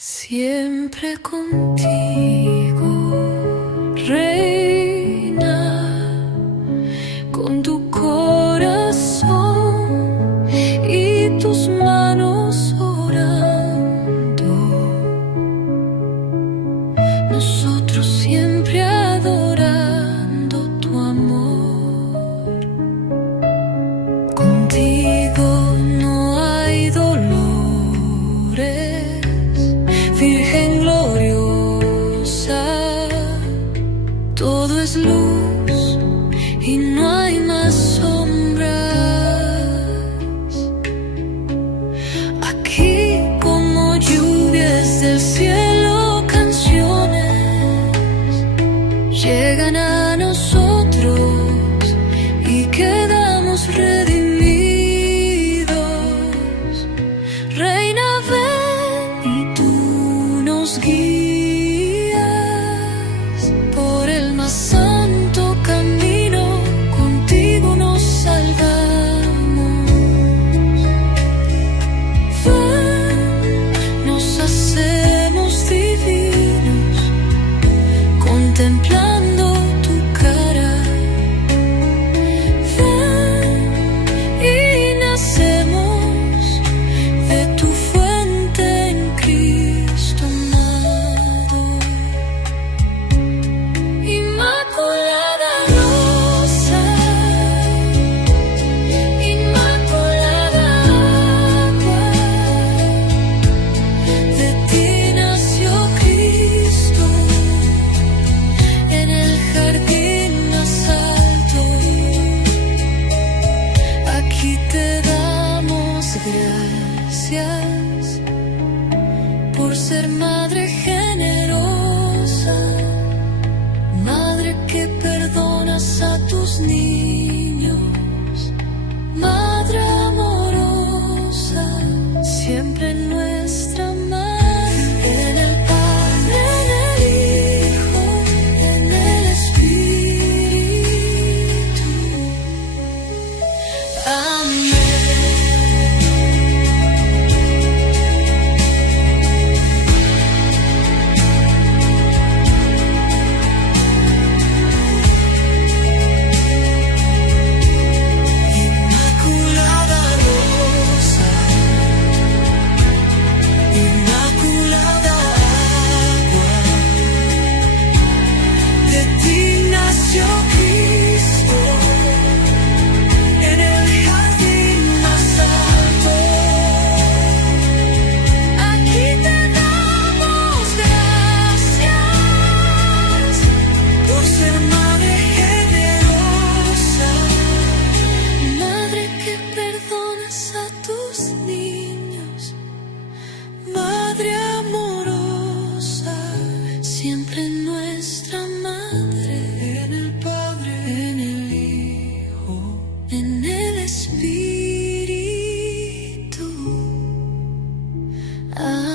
Siempre contigo, reina, con tu corazón y tus manos orando, nosotros siempre adorando tu amor. Contigo no hay dolores, Virgen gloriosa, todo es luz y no hay más sombras. Aquí como lluvias del cielo, canciones llegan a nosotros y quedamos redimidos. Reina, ven y tú nos guías por el más santo camino, contigo nos salvamos. Ven, nos hacemos divinos, contemplando tu cara. Ven y nacemos de tu fuente en Cristo amado. Inmaculada rosa, inmaculada agua, de ti nació Cristo en el jardín más alto. Aquí te damos gracias por ser madre generosa, madre que perdonas a tus niños, madre amorosa, siempre nuestra madre. En el Padre, en el Hijo, en el Espíritu. Amén. Inmaculada rosa, inmaculada agua, de ti nació Cristo en el jardín más alto. Aquí te damos gracias por ser madre generosa, madre que perdonas a tus niños, madre amorosa, siempre nuestra madre. En el Padre, en el Hijo, en el Espíritu. Amén.